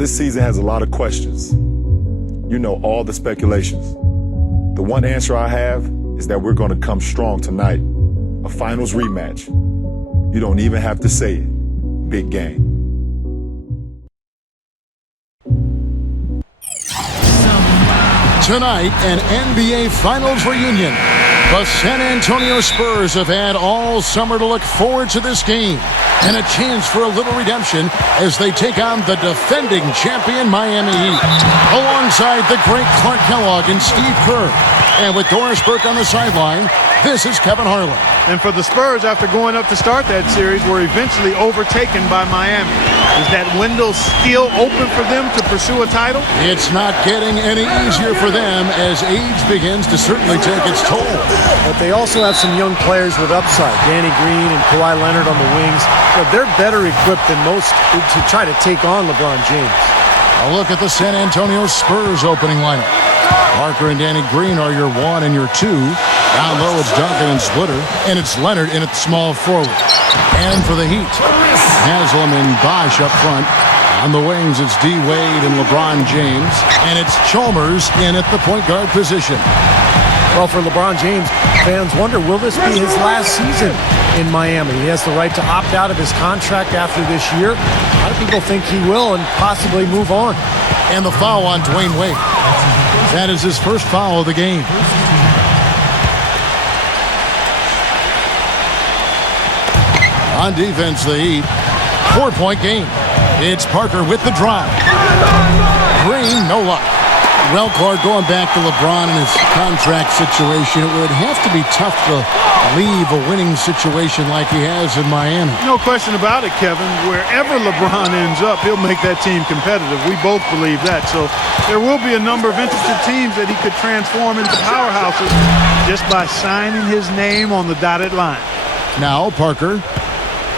This season has a lot of questions. You know, all the speculations. The one answer I have is that we're going to come strong tonight. A finals rematch. You don't even have to say it. Big game. Tonight, an NBA Finals reunion. The San Antonio Spurs have had all summer to look forward to this game and a chance for a little redemption as they take on the defending champion Miami Heat. Alongside the great Clark Kellogg and Steve Kerr. And with Doris Burke on the sideline, this is Kevin Harlan. And for the Spurs, after going up to start that series, were eventually overtaken by Miami. Is that window still open for them to pursue a title? It's not getting any easier for them as age begins to certainly take its toll. But they also have some young players with upside. Danny Green and Kawhi Leonard on the wings. But they're better equipped than most to try to take on LeBron James. A look at the San Antonio Spurs opening lineup. Parker and Danny Green are your 1 and your 2. Down low, it's Duncan and Splitter. And it's Leonard in at small forward. And for the Heat, Haslam and Bosh up front. On the wings, it's D. Wade and LeBron James. And it's Chalmers in at the point guard position. Well, for LeBron James, fans wonder, will this be his last season in Miami? He has the right to opt out of his contract after this year. A lot of people think he will and possibly move on. And the foul on Dwayne Wade. That is his first foul of the game. On defense, the Heat. 4-point game. It's Parker with the drive. Green, no luck. Well, Clark, going back to LeBron and his contract situation, it would have to be tough to leave a winning situation like he has in Miami. No question about it, Kevin. Wherever LeBron ends up, he'll make that team competitive. We both believe that. So there will be a number of interested teams that he could transform into powerhouses just by signing his name on the dotted line. Now Parker,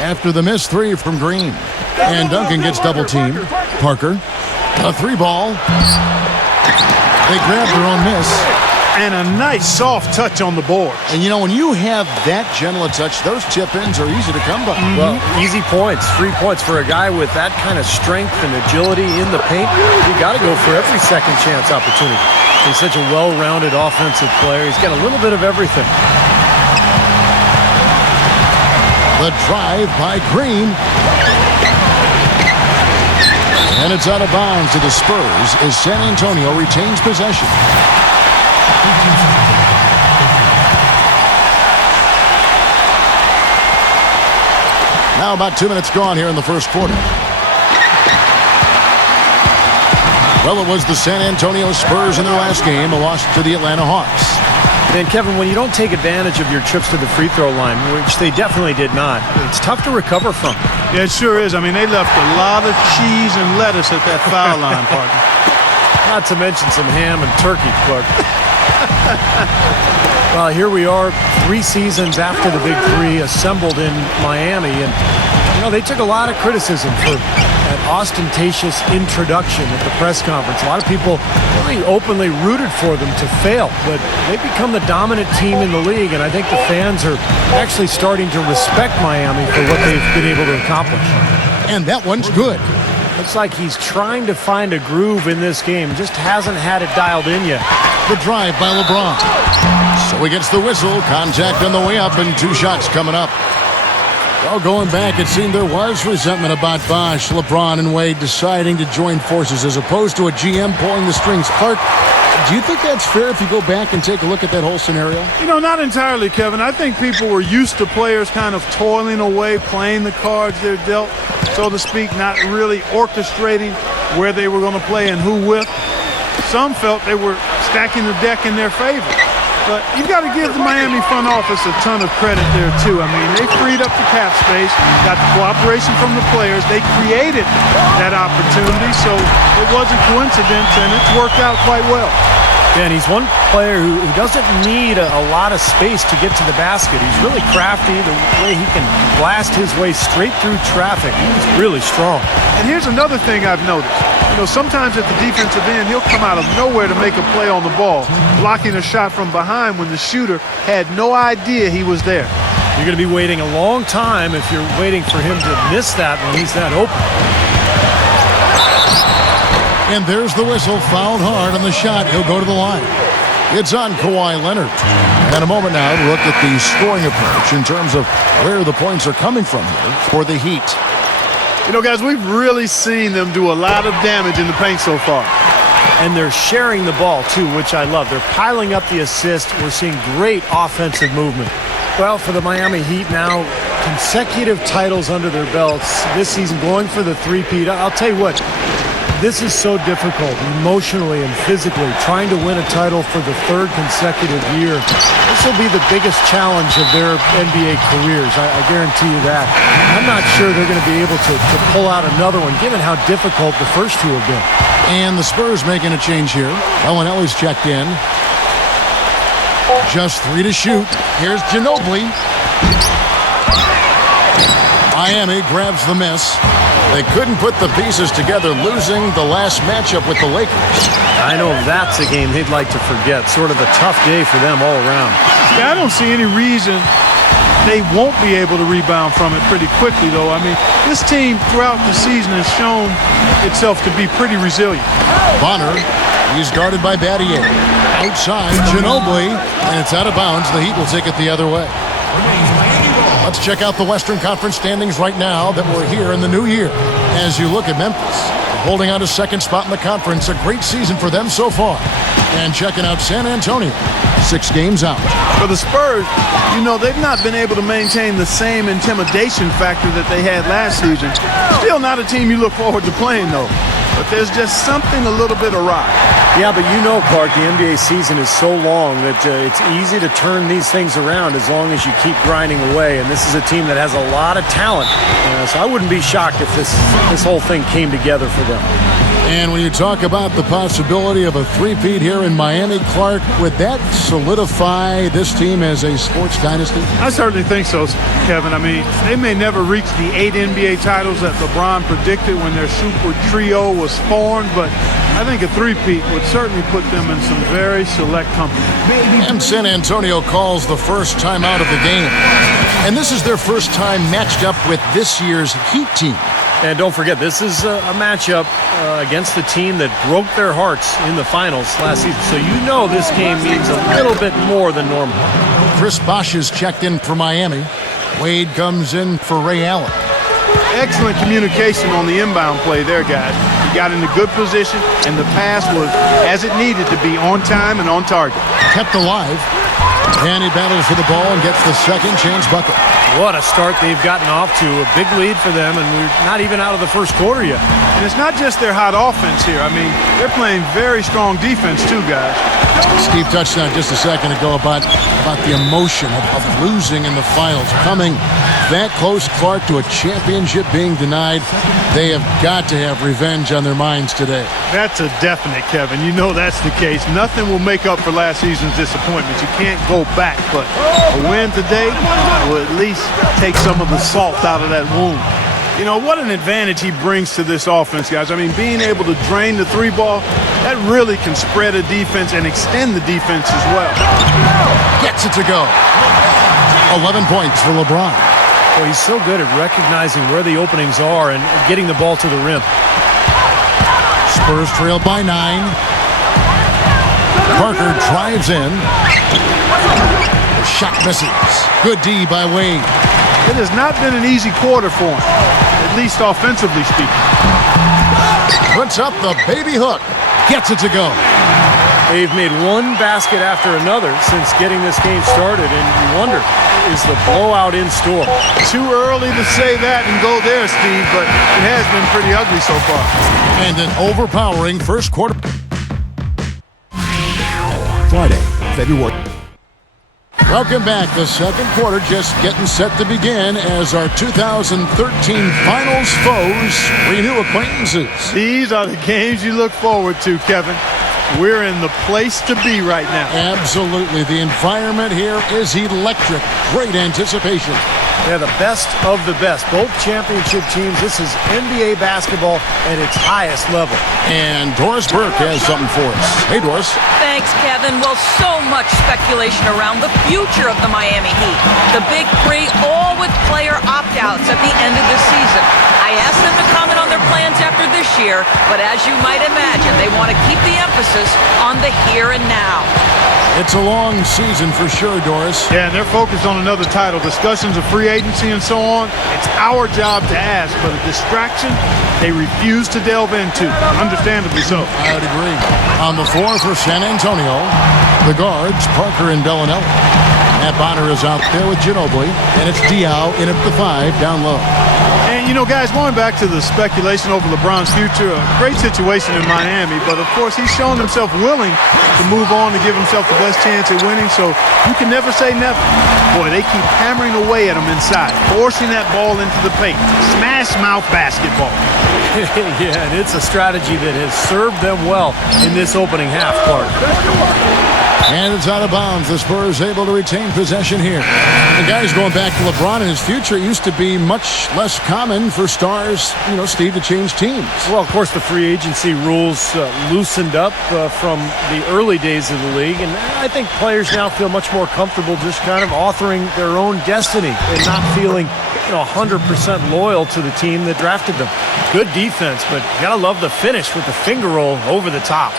after the missed 3 from Green. And Duncan gets double-teamed. Parker, a 3-ball. They grabbed their own miss. And a nice soft touch on the board. And, you know, when you have that gentle a touch, those tip-ins are easy to come by. Well, easy points, 3 points for a guy with that kind of strength and agility in the paint. You got to go for every second chance opportunity. He's such a well-rounded offensive player. He's got a little bit of everything. The drive by Green. And it's out of bounds to the Spurs as San Antonio retains possession. Now about 2 minutes gone here in the first quarter. Well, it was the San Antonio Spurs in their last game, a loss to the Atlanta Hawks. And Kevin, when you don't take advantage of your trips to the free throw line, which they definitely did not, it's tough to recover from. Yeah, it sure is. I mean, they left a lot of cheese and lettuce at that foul line, partner. Not to mention some ham and turkey, Clark. Well, here we are 3 seasons after the Big Three assembled in Miami. And, you know, they took a lot of criticism for that ostentatious introduction at the press conference. A lot of people really openly rooted for them to fail. But they've become the dominant team in the league. And I think the fans are actually starting to respect Miami for what they've been able to accomplish. And that one's good. Looks like he's trying to find a groove in this game. Just hasn't had it dialed in yet. The drive by LeBron. So he gets the whistle. Contact on the way up and 2 shots coming up. Well, going back, it seemed there was resentment about Bosh, LeBron, and Wade deciding to join forces as opposed to a GM pulling the strings. Clark, do you think that's fair if you go back and take a look at that whole scenario? You know, not entirely, Kevin. I think people were used to players kind of toiling away, playing the cards they're dealt, so to speak, not really orchestrating where they were going to play and who with. Some felt they were stacking the deck in their favor. But you've got to give the Miami front office a ton of credit there, too. I mean, they freed up the cap space, got the cooperation from the players. They created that opportunity, so it wasn't coincidence, and it's worked out quite well. Yeah, and he's one player who doesn't need a lot of space to get to the basket. He's really crafty. The way he can blast his way straight through traffic, he's really strong. And here's another thing I've noticed. You know, sometimes at the defensive end, he'll come out of nowhere to make a play on the ball, blocking a shot from behind when the shooter had no idea he was there. You're going to be waiting a long time if you're waiting for him to miss that when he's that open. And there's the whistle, fouled hard on the shot. He'll go to the line. It's on Kawhi Leonard. And a moment now to look at the scoring approach in terms of where the points are coming from here for the Heat. You know, guys, we've really seen them do a lot of damage in the paint so far. And they're sharing the ball, too, which I love. They're piling up the assist. We're seeing great offensive movement. Well, for the Miami Heat now, consecutive titles under their belts this season, going for the three-peat. I'll tell you what, this is so difficult emotionally and physically, trying to win a title for the third consecutive year. This will be the biggest challenge of their NBA careers. I guarantee you that. I'm not sure they're going to be able to pull out another one, given how difficult the first two have been. And the Spurs making a change here. Bellinelli's checked in. Just 3 to shoot. Here's Ginobili. Miami grabs the miss. They couldn't put the pieces together, losing the last matchup with the Lakers. I know that's a game they'd like to forget. Sort of a tough day for them all around. Yeah, I don't see any reason they won't be able to rebound from it pretty quickly, though. I mean, this team throughout the season has shown itself to be pretty resilient. Bonner, he's guarded by Battier. Outside, Ginobili, and it's out of bounds. The Heat will take it the other way. Let's check out the Western Conference standings right now that we're here in the new year. As you look at Memphis, holding on to second spot in the conference, a great season for them so far. And checking out San Antonio, 6 games out. For the Spurs, you know, they've not been able to maintain the same intimidation factor that they had last season. Still not a team you look forward to playing, though. But there's just something a little bit awry. Yeah, but you know, Clark, the NBA season is so long that it's easy to turn these things around as long as you keep grinding away. And this is a team that has a lot of talent. So I wouldn't be shocked if this whole thing came together for them. And when you talk about the possibility of a three-peat here in Miami, Clark, would that solidify this team as a sports dynasty? I certainly think so, Kevin. I mean, they may never reach the 8 NBA titles that LeBron predicted when their super trio was formed, but I think a three-peat would certainly put them in some very select company. And San Antonio calls the first time out of the game. And this is their first time matched up with this year's Heat team. And don't forget, this is a matchup against the team that broke their hearts in the finals last season. So you know this game means a little bit more than normal. Chris Bosh is checked in for Miami. Wade comes in for Ray Allen. Excellent communication on the inbound play there, guys. He got in a good position, and the pass was as it needed to be, on time and on target. Kept alive. And he battles for the ball and gets the second chance bucket. What a start they've gotten off to. A big lead for them, and we're not even out of the first quarter yet. And it's not just their hot offense here. I mean, they're playing very strong defense too, guys. Steve touched on just a second ago about the emotion of losing in the finals. Coming that close, Clark, to a championship being denied. They have got to have revenge on their minds today. That's a definite, Kevin. You know that's the case. Nothing will make up for last season's disappointment. You can't go back, but a win today will at least take some of the salt out of that wound. You know, what an advantage he brings to this offense, guys. I mean, being able to drain the three ball, that really can spread a defense and extend the defense as well. Gets it to go. 11 points for LeBron. Well, he's so good at recognizing where the openings are and getting the ball to the rim. Spurs trail by 9. Parker drives in. The shot misses. Good D by Wade. It has not been an easy quarter for him, at least offensively speaking. Puts up the baby hook. Gets it to go. They've made one basket after another since getting this game started, and you wonder, is the blowout in store? Too early to say that and go there, Steve, but it has been pretty ugly so far. And an overpowering first quarter. Friday, February. Welcome back. The second quarter just getting set to begin as our 2013 Finals foes renew acquaintances. These are the games you look forward to, Kevin. We're in the place to be right now. Absolutely. The environment here is electric. Great anticipation. They're the best of the best. Both championship teams. This is NBA basketball at its highest level. And Doris Burke has something for us. Hey, Doris. Thanks, Kevin. Well, so much speculation around the future of the Miami Heat. The Big Three, all with player opt-outs at the end of the season. I asked them to comment on their plans after this year, but as you might imagine, they want to keep the emphasis on the here and now. It's a long season for sure, Doris. Yeah, and they're focused on another title. Discussions of free agency and so on. It's our job to ask, but a distraction they refuse to delve into. Understandably so. I would agree. On the floor for San Antonio, the guards, Parker and Bellinelli. Matt Bonner is out there with Ginobili, and it's Diaw in at the 5 down low. And, you know, guys, going back to the speculation over LeBron's future, a great situation in Miami, but, of course, he's shown himself willing to move on to give himself the best chance at winning, so you can never say never. Boy, they keep hammering away at him inside, forcing that ball into the paint. Smash mouth basketball. Yeah, and it's a strategy that has served them well in this opening half, Clark. And it's out of bounds. The Spurs able to retain possession here. And guys, going back to LeBron and his future, it used to be much less common for stars, Steve, to change teams. Well, of course, the free agency rules loosened up from the early days of the league. And I think players now feel much more comfortable just kind of authoring their own destiny and not feeling 100% loyal to the team that drafted them. Good defense, but you gotta love the finish with the finger roll over the top.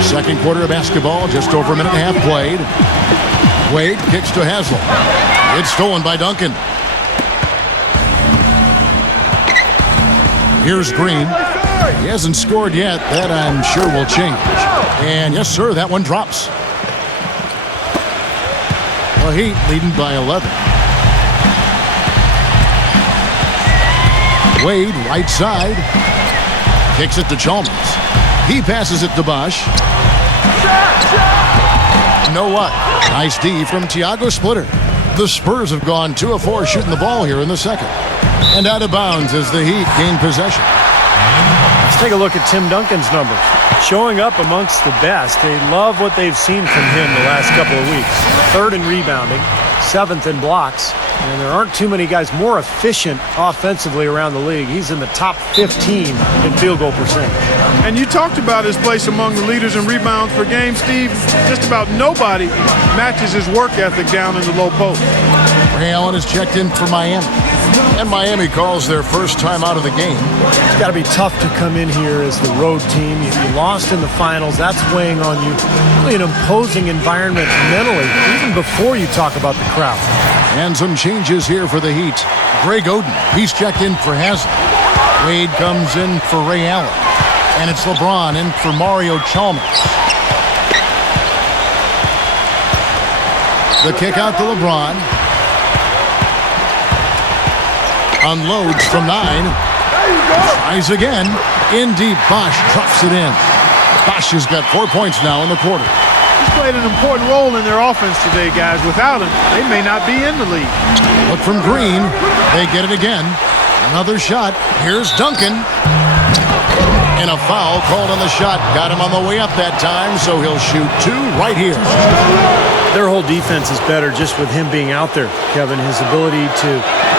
Second quarter of basketball, just over a minute and a half played. Wade kicks to Haslem. It's stolen by Duncan. Here's Green. He hasn't scored yet. That, I'm sure, will change. And yes, sir, that one drops. The Heat leading by 11. Wade, right side. Kicks it to Chalmers. He passes it to Bosh. No luck. Nice D from Thiago Splitter. The Spurs have gone 2 of 4 shooting the ball here in the second. And out of bounds as the Heat gain possession. Let's take a look at Tim Duncan's numbers. Showing up amongst the best. They love what they've seen from him the last couple of weeks. 3rd in rebounding, 7th in blocks. And there aren't too many guys more efficient offensively around the league. He's in the top 15 in field goal percentage. And you talked about his place among the leaders in rebounds per game, Steve. Just about nobody matches his work ethic down in the low post. Ray Allen is checked in for Miami. And Miami calls their first time out of the game. It's got to be tough to come in here as the road team. You lost in the finals. That's weighing on you. Really an imposing environment mentally, even before you talk about the crowd. And some changes here for the Heat. Greg Oden, he's checked in for Haslem. Wade comes in for Ray Allen. And it's LeBron in for Mario Chalmers. The kick out to LeBron. Unloads from 9. Tries again. In deep. Bosh drops it in. Bosh has got 4 points now in the quarter. He's played an important role in their offense today, guys. Without him, they may not be in the league. Look from Green. They get it again. Another shot. Here's Duncan. And a foul called on the shot. Got him on the way up that time, so he'll shoot 2 right here. Their whole defense is better just with him being out there, Kevin. His ability to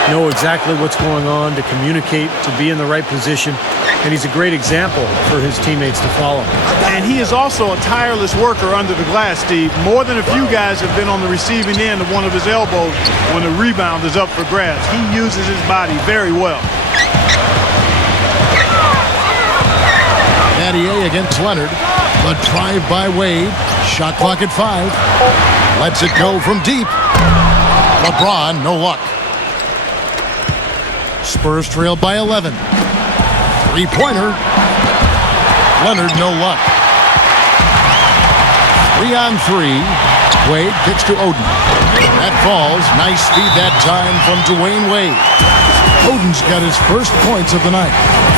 know exactly what's going on, to communicate, to be in the right position. And he's a great example for his teammates to follow. And he is also a tireless worker under the glass, Steve. More than a few guys have been on the receiving end of one of his elbows when the rebound is up for grabs. He uses his body very well. Nattier against Leonard. The drive by Wade. Shot clock at 5. Lets it go from deep. LeBron, no luck. Spurs trail by 11. Three-pointer. Leonard, no luck. 3 on 3. Wade kicks to Oden. That falls. Nice feed that time from Dwayne Wade. Oden's got his first points of the night.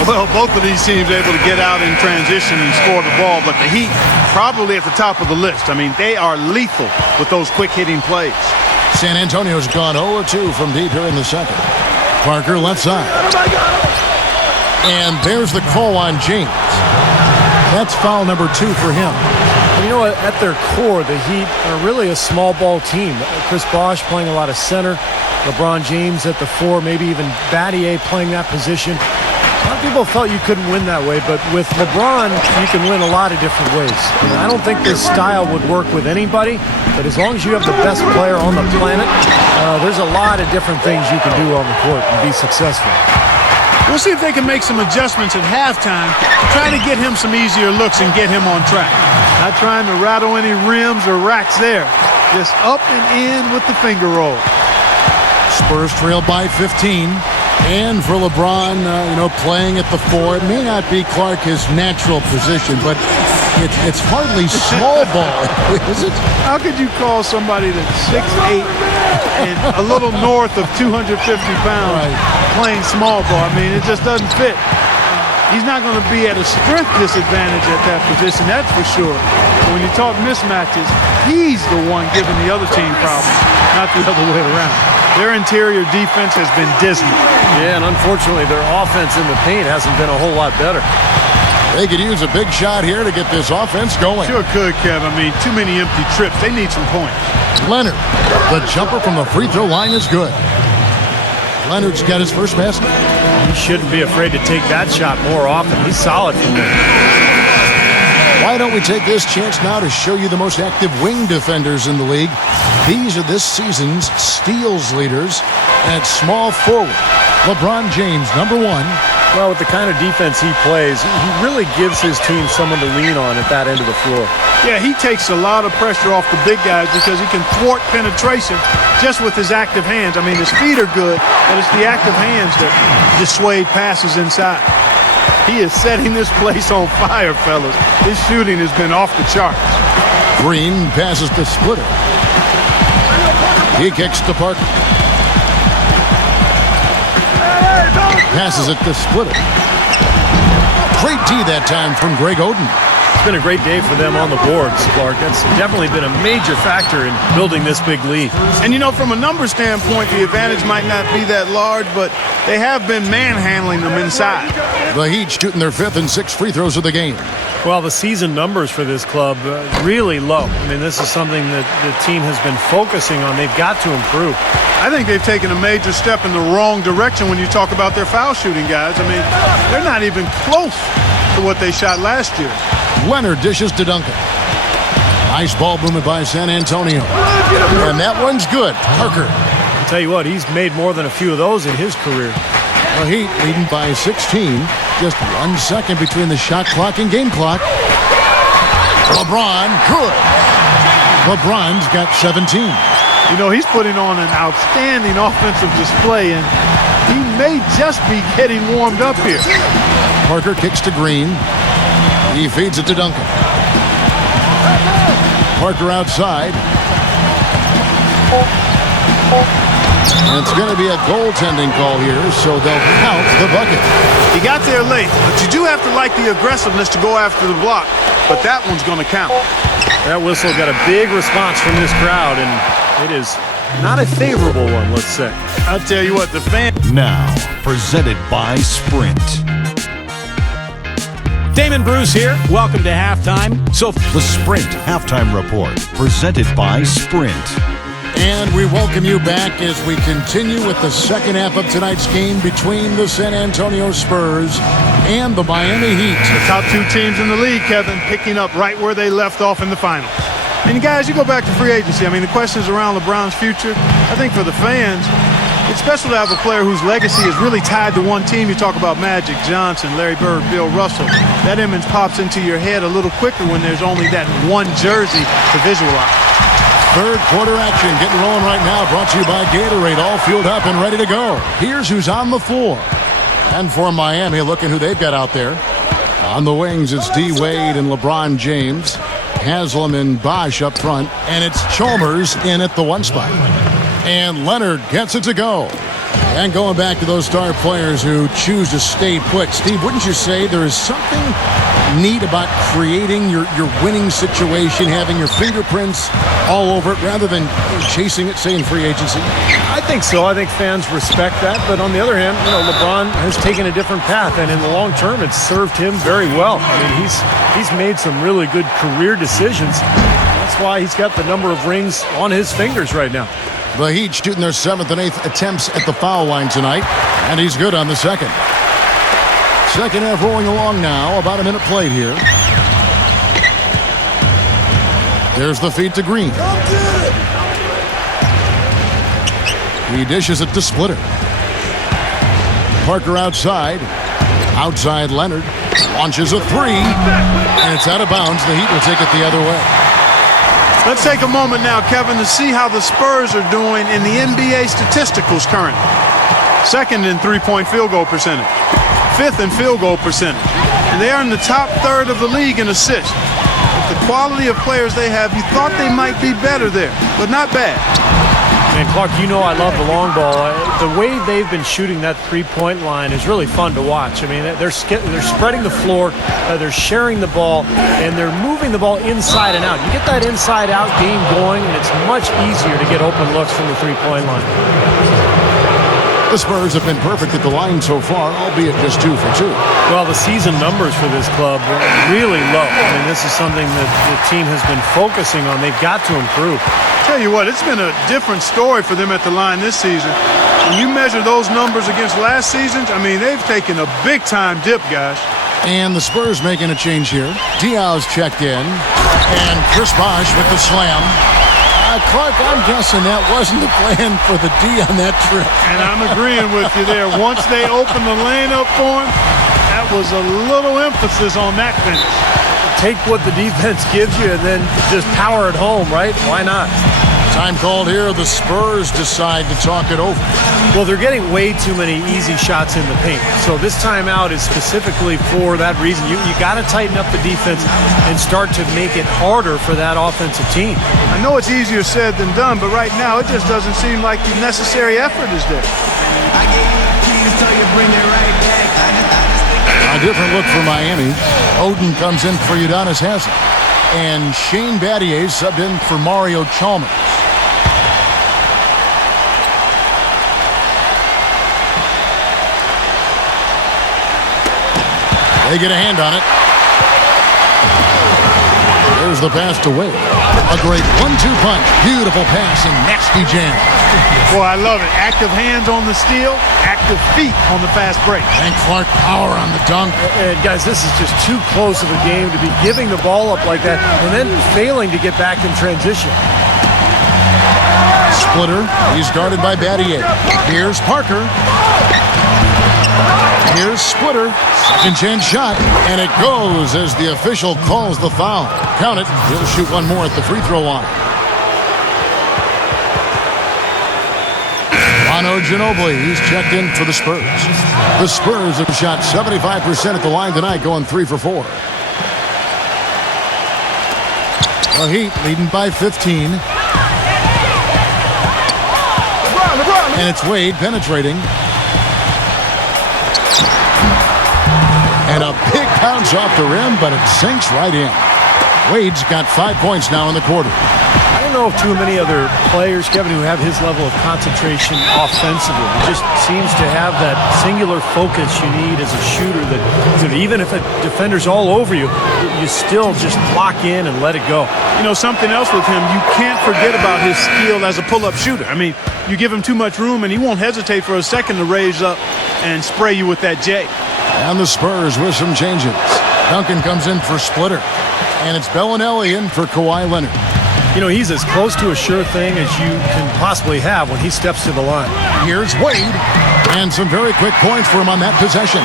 Well, both of these teams able to get out in transition and score the ball, but the Heat probably at the top of the list. I mean, they are lethal with those quick-hitting plays. San Antonio's gone 0-2 from deep here in the second. Parker left side. And there's the call on James. That's foul number 2 for him. You know, at their core, the Heat are really a small ball team. Chris Bosh playing a lot of center, LeBron James at the 4, maybe even Battier playing that position. A lot of people felt you couldn't win that way, but with LeBron, you can win a lot of different ways. And I don't think this style would work with anybody, but as long as you have the best player on the planet, there's a lot of different things you can do on the court and be successful. We'll see if they can make some adjustments at halftime, trying to get him some easier looks and get him on track. Not trying to rattle any rims or racks there. Just up and in with the finger roll. Spurs trail by 15. And for LeBron, playing at the 4, it may not be Clark his natural position, but it's hardly small ball, is it? How could you call somebody that's 6'8" and a little north of 250 pounds playing small ball? I mean, it just doesn't fit. He's not going to be at a strength disadvantage at that position, that's for sure. But when you talk mismatches, he's the one giving the other team problems, not the other way around. Their interior defense has been dismal. Yeah, and unfortunately, their offense in the paint hasn't been a whole lot better. They could use a big shot here to get this offense going. Sure could, Kev. I mean, too many empty trips. They need some points. Leonard, the jumper from the free throw line is good. Leonard's got his first basket. He shouldn't be afraid to take that shot more often. He's solid from there. Why don't we take this chance now to show you the most active wing defenders in the league? These are this season's steals leaders. At small forward, LeBron James, number 1. Well, with the kind of defense he plays, he really gives his team someone to lean on at that end of the floor. Yeah, he takes a lot of pressure off the big guys because he can thwart penetration just with his active hands. I mean, his feet are good, but it's the active hands that dissuade passes inside. He is setting this place on fire, fellas. His shooting has been off the charts. Green passes to Splitter. He kicks to Parker. Passes it to Splitter. Great D that time from Greg Oden. It's been a great day for them on the boards, Clark. That's definitely been a major factor in building this big lead. And, from a number standpoint, the advantage might not be that large, but they have been manhandling them inside. The Heat shooting their 5th and 6th free throws of the game. Well, the season numbers for this club really low. I mean, this is something that the team has been focusing on. They've got to improve. I think they've taken a major step in the wrong direction when you talk about their foul shooting, guys. I mean, they're not even close to what they shot last year. Leonard dishes to Duncan. Nice ball movement by San Antonio. And that one's good. Parker. I'll tell you what, he's made more than a few of those in his career. The Heat leading by 16. Just 1 second between the shot clock and game clock. LeBron, good. LeBron's got 17. He's putting on an outstanding offensive display, and he may just be getting warmed up here. Parker kicks to Green. He feeds it to Duncan. Parker outside. And it's going to be a goaltending call here, so they'll count the bucket. He got there late, but you do have to like the aggressiveness to go after the block, but that one's going to count. That whistle got a big response from this crowd, and it is not a favorable one, let's say. I'll tell you what, the fans... Now, presented by Sprint. Damon Bruce here. Welcome to halftime. So The Sprint Halftime Report, presented by Sprint. And we welcome you back as we continue with the second half of tonight's game between the San Antonio Spurs and the Miami Heat. The top 2 teams in the league, Kevin, picking up right where they left off in the finals. And guys, you go back to free agency. I mean, the questions around LeBron's future, I think for the fans, it's special to have a player whose legacy is really tied to one team. You talk about Magic, Johnson, Larry Bird, Bill Russell. That image pops into your head a little quicker when there's only that one jersey to visualize. Third quarter action getting rolling right now, brought to you by Gatorade, all fueled up and ready to go. Here's who's on the floor. And for Miami, looking who they've got out there. On the wings, it's D. Wade and LeBron James. Haslam and Bosh up front. And it's Chalmers in at the 1 spot. And Leonard gets it to go. And going back to those star players who choose to stay put. Steve, wouldn't you say there is something neat about creating your winning situation, having your fingerprints all over it, rather than chasing it, say, in free agency? I think so. I think fans respect that. But on the other hand, LeBron has taken a different path, and in the long term, it's served him very well. I mean, he's made some really good career decisions. That's why he's got the number of rings on his fingers right now. The Heat shooting their 7th and 8th attempts at the foul line tonight, and he's good on the second. Second half rolling along now. About a minute played here. There's the feed to Green. He dishes it to Splitter. Parker outside. Outside Leonard. Launches a three. And it's out of bounds. The Heat will take it the other way. Let's take a moment now, Kevin, to see how the Spurs are doing in the NBA statisticals currently. Second in three-point field goal percentage. Fifth in field goal percentage. And they are in the top third of the league in assists. With the quality of players they have, you thought they might be better there, but not bad. And Clark, I love the long ball. The way they've been shooting that three-point line is really fun to watch. I mean, they're spreading the floor, they're sharing the ball, and they're moving the ball inside and out. You get that inside-out game going, and it's much easier to get open looks from the three-point line. The Spurs have been perfect at the line so far, albeit just 2 for 2. Well, the season numbers for this club are really low. I mean, this is something that the team has been focusing on. They've got to improve. Tell you what, it's been a different story for them at the line this season. When you measure those numbers against last season's, I mean, they've taken a big-time dip, guys. And the Spurs making a change here. Diaw's checked in. And Chris Bosh with the slam. Clark, I'm guessing that wasn't the plan for the D on that trip. And I'm agreeing with you there. Once they opened the lane up for him, that was a little emphasis on that finish. Take what the defense gives you and then just power it home, right? Why not? Time called here. The Spurs decide to talk it over. Well, they're getting way too many easy shots in the paint. So this timeout is specifically for that reason. You got to tighten up the defense and start to make it harder for that offensive team. I know it's easier said than done, but right now it just doesn't seem like the necessary effort is there. A different look for Miami. Oden comes in for Udonis Haslem. And Shane Battier subbed in for Mario Chalmers. They get a hand on it. There's the pass to Wade. A great 1-2 punch. Beautiful pass and nasty jam. Boy, I love it. Active hands on the steal, active feet on the fast break. And Clark power on the dunk. And guys, this is just too close of a game to be giving the ball up like that and then failing to get back in transition. Splitter. He's guarded by Battier. Here's Parker. Here's Splitter. Second chance shot. And it goes as the official calls the foul. Count it. He'll shoot one more at the free throw line. Ginobili, he's checked in for the Spurs. The Spurs have shot 75% at the line tonight, going 3 for 4. The Heat leading by 15. And it's Wade penetrating. And a big bounce off the rim, but it sinks right in. Wade's got 5 points now in the quarter. I don't know of too many other players, Kevin, who have his level of concentration offensively. He just seems to have that singular focus you need as a shooter that even if a defender's all over you, you still just lock in and let it go. You know, something else with him, you can't forget about his skill as a pull-up shooter. I mean, you give him too much room and he won't hesitate for a second to raise up and spray you with that J. And the Spurs with some changes. Duncan comes in for Splitter. And it's Bellinelli in for Kawhi Leonard. You know, he's as close to a sure thing as you can possibly have when he steps to the line. Here's Wade. And some very quick points for him on that possession.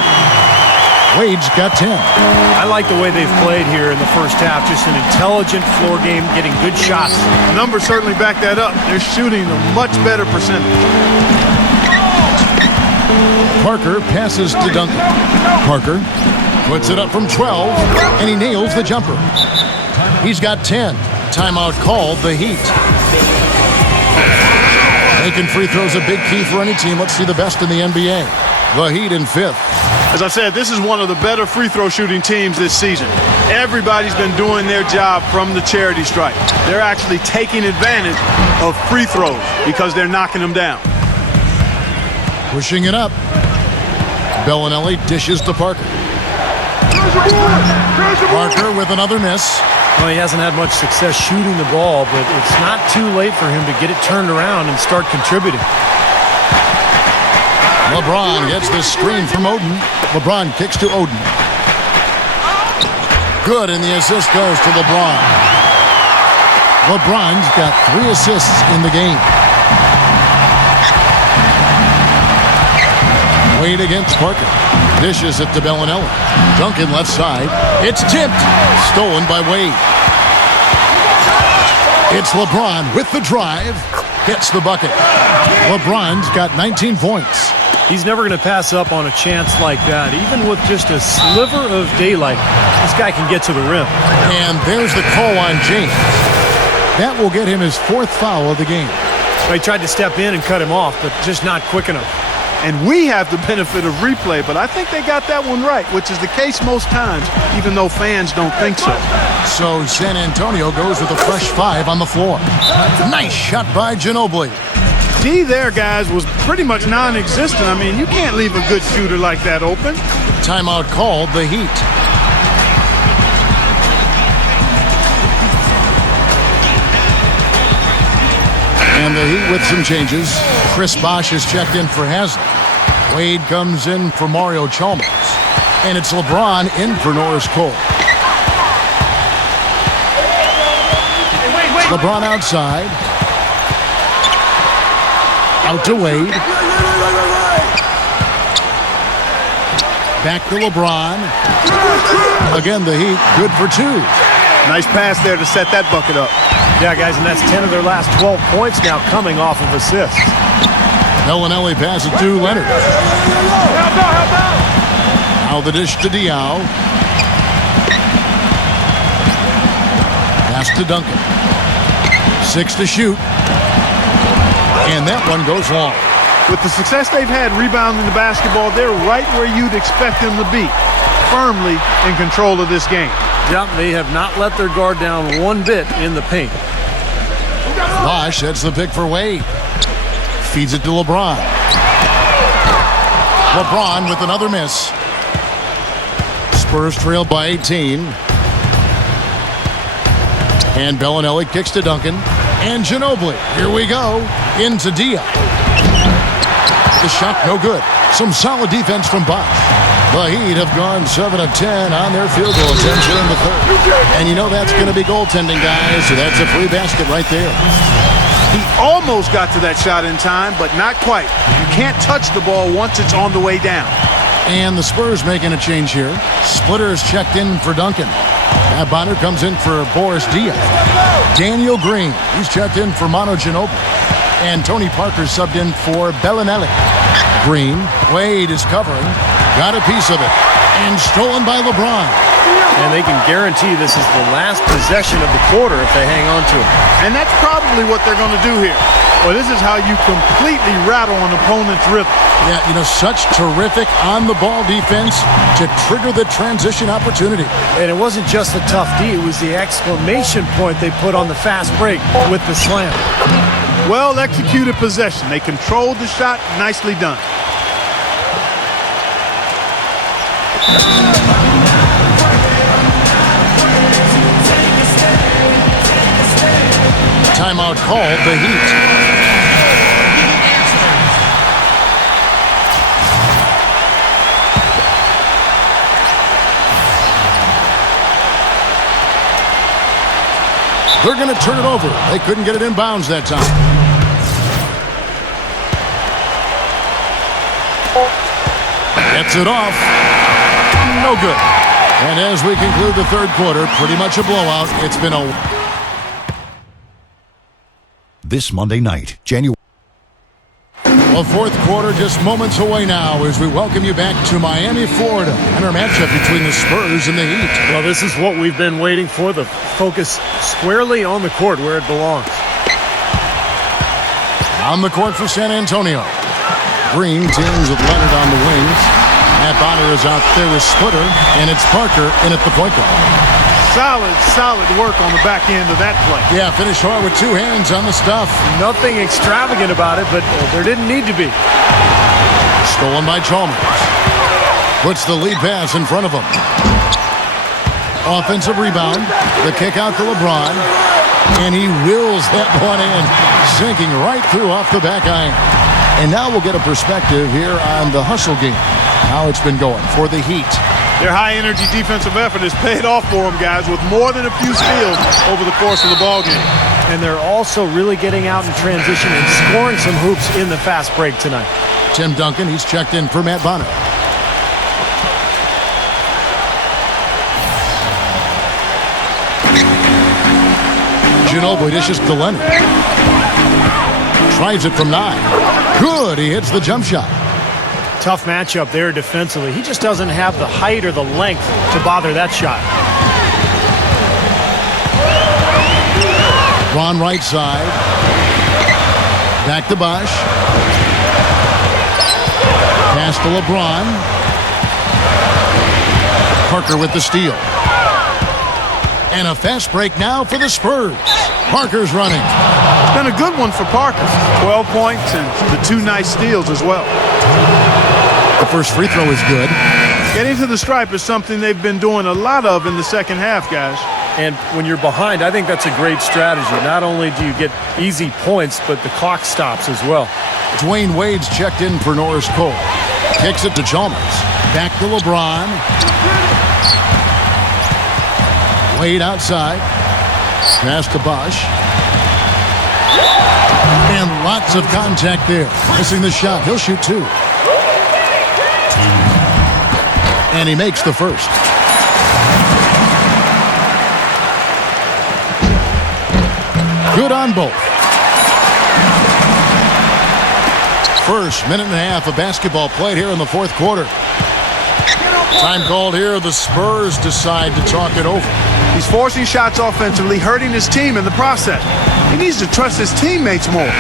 Wade's got 10. I like the way they've played here in the first half. Just an intelligent floor game, getting good shots. The numbers certainly back that up. They're shooting a much better percentage. Parker passes to Duncan. Parker puts it up from 12, and he nails the jumper. He's got 10. Timeout called, the Heat. Making free throws a big key for any team. Let's see the best in the NBA. The Heat in 5th. As I said, this is one of the better free throw shooting teams this season. Everybody's been doing their job from the charity stripe. They're actually taking advantage of free throws because they're knocking them down. Pushing it up. Bellinelli dishes to Parker. Parker with another miss. Well, he hasn't had much success shooting the ball, but it's not too late for him to get it turned around and start contributing. LeBron gets the screen from Oden. LeBron kicks to Oden. Good, and the assist goes to LeBron. LeBron's got 3 assists in the game. Wade against Parker. Dishes it to Bellinelli. Duncan left side. It's tipped. Stolen by Wade. It's LeBron with the drive. Hits the bucket. LeBron's got 19 points. He's never going to pass up on a chance like that. Even with just a sliver of daylight, this guy can get to the rim. And there's the call on James. That will get him his 4th foul of the game. He tried to step in and cut him off, but just not quick enough. And we have the benefit of replay, but I think they got that one right, which is the case most times, even though fans don't think so. So San Antonio goes with a fresh 5 on the floor. Nice shot by Ginobili. D there, guys, was pretty much non-existent. I mean, you can't leave a good shooter like that open. Timeout called, the Heat. And the Heat with some changes. Chris Bosh is checked in for Haslem. Wade comes in for Mario Chalmers. And it's LeBron in for Norris Cole. LeBron outside. Out to Wade. Back to LeBron. Again, the Heat good for 2. Nice pass there to set that bucket up. Yeah, guys, and that's 10 of their last 12 points now coming off of assists. Bellinelli passes to Leonard. Now the dish to Diaw. Pass to Duncan. 6 to shoot. And that one goes long. With the success they've had rebounding the basketball, they're right where you'd expect them to be, firmly in control of this game. Yep, they have not let their guard down one bit in the paint. Bosh sets the pick for Wade. Feeds it to LeBron. LeBron with another miss. Spurs trail by 18. And Bellinelli kicks to Duncan. And Ginobili. Here we go. Into Dia. The shot no good. Some solid defense from Bosh. The Heat have gone 7 of 10 on their field goal attempts here in the 3rd. And you know that's going to be goaltending, guys, so that's a free basket right there. He almost got to that shot in time, but not quite. You can't touch the ball once it's on the way down. And the Spurs making a change here. Splitter is checked in for Duncan. Matt Bonner comes in for Boris Diaw. Daniel Green, he's checked in for Manu Ginobili. And Tony Parker subbed in for Bellinelli. Green, Wade is covering. Got a piece of it. And stolen by LeBron. And they can guarantee this is the last possession of the quarter if they hang on to it. And that's probably what they're going to do here. Well, this is how you completely rattle an opponent's rhythm. Yeah, you know, such terrific on-the-ball defense to trigger the transition opportunity. And it wasn't just the tough D, it was the exclamation point they put on the fast break with the slam. Well-executed possession. They controlled the shot. Nicely done. Timeout called, the Heat. They're going to turn it over. They couldn't get it in bounds that time. Gets it off. No good. And as we conclude the 3rd quarter, pretty much a blowout. It's been a... This Monday night, January. The 4th quarter just moments away now as we welcome you back to Miami, Florida, and our matchup between the Spurs and the Heat. Well, this is what we've been waiting for, the focus squarely on the court where it belongs. On the court for San Antonio. Green teams with Leonard on the wings. Matt Bonner is out there with Splitter, and it's Parker in at the point guard. Solid work on the back end of that play. Yeah, finished hard with two hands on the stuff. Nothing extravagant about it, but there didn't need to be. Stolen by Chalmers. Puts the lead pass in front of him. Offensive rebound. The kick out to LeBron. And he wills that one in, sinking right through off the back iron. And now we'll get a perspective here on the hustle game. How it's been going for the Heat. Their high-energy defensive effort has paid off for them, guys, with more than a few steals over the course of the ballgame. And they're also really getting out in transition and scoring some hoops in the fast break tonight. Tim Duncan, he's checked in for Matt Bonner. Ginobili dishes to Leonard. Tries it from 9. Good, he hits the jump shot. Tough matchup there defensively. He just doesn't have the height or the length to bother that shot. Ron right side. Back to Bosh. Pass to LeBron. Parker with the steal. And a fast break now for the Spurs. Parker's running. It's been a good one for Parker. 12 points and the 2 nice steals as well. The first free throw is good. Getting to the stripe is something they've been doing a lot of in the second half, guys. And when you're behind, I think that's a great strategy. Not only do you get easy points, but the clock stops as well. Dwayne Wade's checked in for Norris Cole. Kicks it to Chalmers. Back to LeBron. Wade outside. Pass to Bosh. And lots of contact there. Missing the shot. He'll shoot 2. And he makes the first. Good on both. First minute and a half of basketball played here in the fourth quarter. Time called here. The Spurs decide to talk it over. He's forcing shots offensively, hurting his team in the process. He needs to trust his teammates more.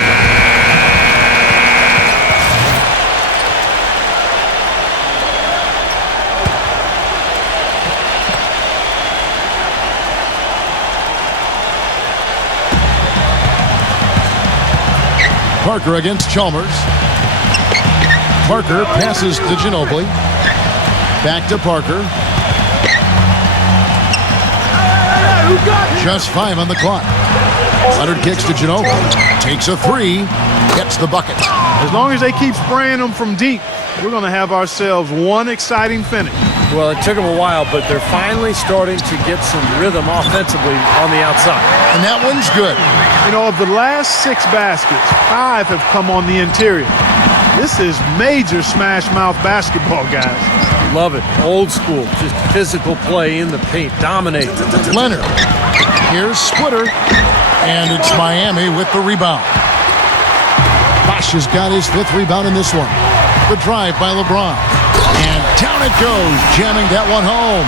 Parker against Chalmers. Parker passes to Ginobili. Back to Parker. Just 5 on the clock. Leonard kicks to Ginobili. Takes a 3. Gets the bucket. As long as they keep spraying them from deep, we're going to have ourselves one exciting finish. Well, it took them a while, but they're finally starting to get some rhythm offensively on the outside. And that one's good. You know, of the last 6 baskets, 5 have come on the interior. This is major smash mouth basketball, guys. Love it. Old school. Just physical play in the paint. Dominate. Leonard. Here's Splitter. And it's Miami with the rebound. Bosh has got his 5th rebound in this one. The drive by LeBron. And down it goes, jamming that one home.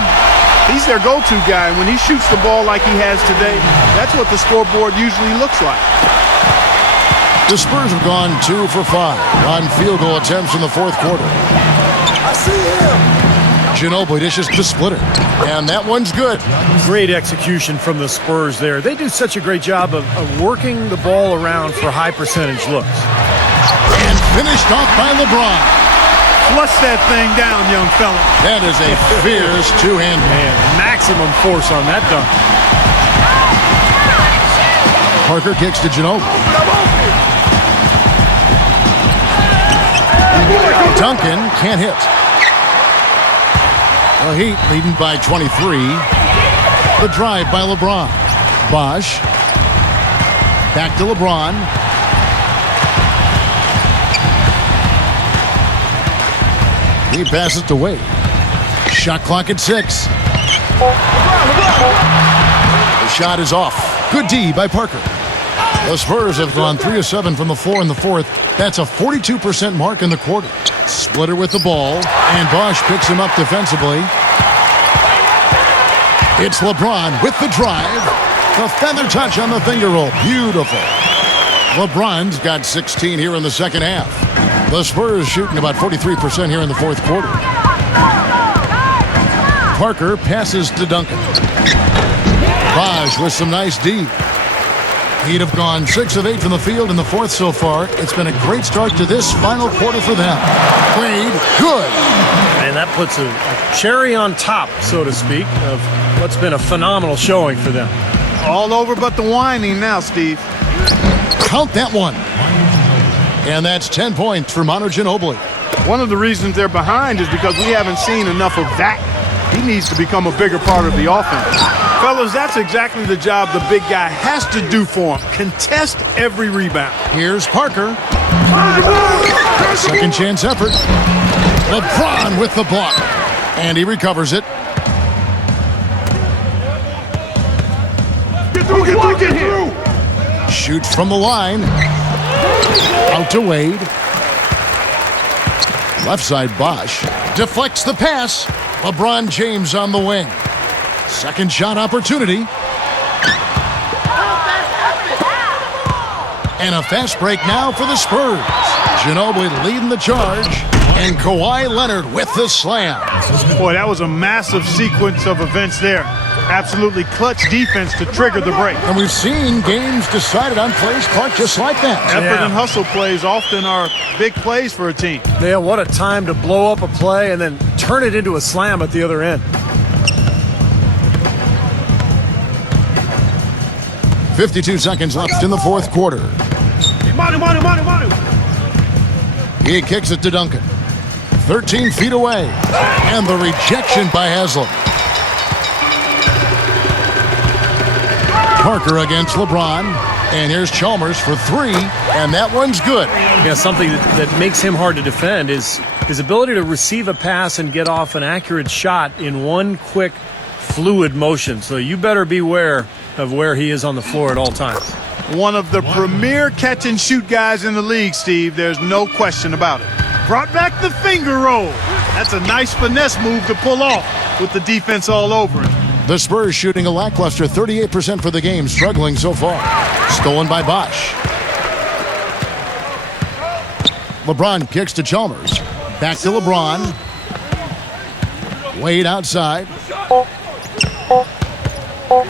He's their go-to guy, and when he shoots the ball like he has today, that's what the scoreboard usually looks like. The Spurs have gone 2 for 5 on field goal attempts in the fourth quarter. I see him. Ginobili dishes to Splitter, and that one's good. Great execution from the Spurs there. They do such a great job of working the ball around for high percentage looks. And finished off by LeBron. Flush that thing down, young fella. That is a fierce two-hand man. Maximum force on that dunk. Parker kicks to Ginobili. Duncan can't hit. The Heat leading by 23. The drive by LeBron. Bosh. Back to LeBron. He passes to Wade. Shot clock at 6. The shot is off. Good D by Parker. The Spurs have gone 3 of 7 from the floor in the fourth. That's a 42% mark in the quarter. Splitter with the ball, and Bosh picks him up defensively. It's LeBron with the drive. The feather touch on the finger roll. Beautiful. LeBron's got 16 here in the second half. The Spurs shooting about 43% here in the fourth quarter. Parker passes to Duncan. Bosh with some nice D. He'd have gone 6 of 8 from the field in the fourth so far. It's been a great start to this final quarter for them. Wade, good. And that puts a cherry on top, so to speak, of what's been a phenomenal showing for them. All over but the whining now, Steve. Count that one. And that's 10 points for Manu Ginobili. One of the reasons they're behind is because we haven't seen enough of that. He needs to become a bigger part of the offense. Fellas, that's exactly the job the big guy has to do for him. Contest every rebound. Here's Parker. Second chance effort. LeBron with the block. And he recovers it. Get through. Shoots from the line. Out to Wade. Left side Bosh. Deflects the pass. LeBron James on the wing. Second shot opportunity. And a fast break now for the Spurs. Ginobili leading the charge. And Kawhi Leonard with the slam. Boy, that was a massive sequence of events there. Absolutely clutch defense to trigger the break. And we've seen games decided on plays caught just like that. Effort and hustle plays often are big plays for a team. Yeah, what a time to blow up a play and then turn it into a slam at the other end. 52 seconds left in the fourth quarter. Manu. He kicks it to Duncan. 13 feet away. And the rejection by Haslam. Parker against LeBron. And here's Chalmers for 3. And that one's good. Yeah, something that makes him hard to defend is his ability to receive a pass and get off an accurate shot in one quick, fluid motion. So you better beware of where he is on the floor at all times. One of the premier catch-and-shoot guys in the league, Steve. There's no question about it. Brought back the finger roll. That's a nice finesse move to pull off with the defense all over it. The Spurs shooting a lackluster 38% for the game, struggling so far. Stolen by Bosh. LeBron kicks to Chalmers. Back to LeBron. Wade outside.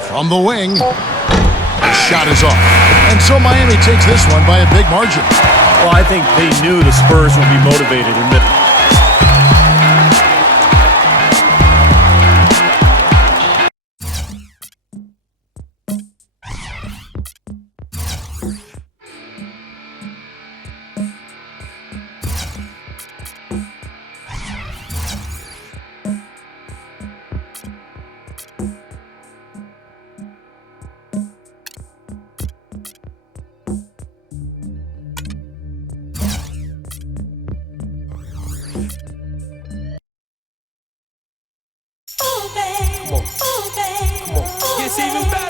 From the wing. The shot is off. And so Miami takes this one by a big margin. Well, I think they knew the Spurs would be motivated in that. Gets even better.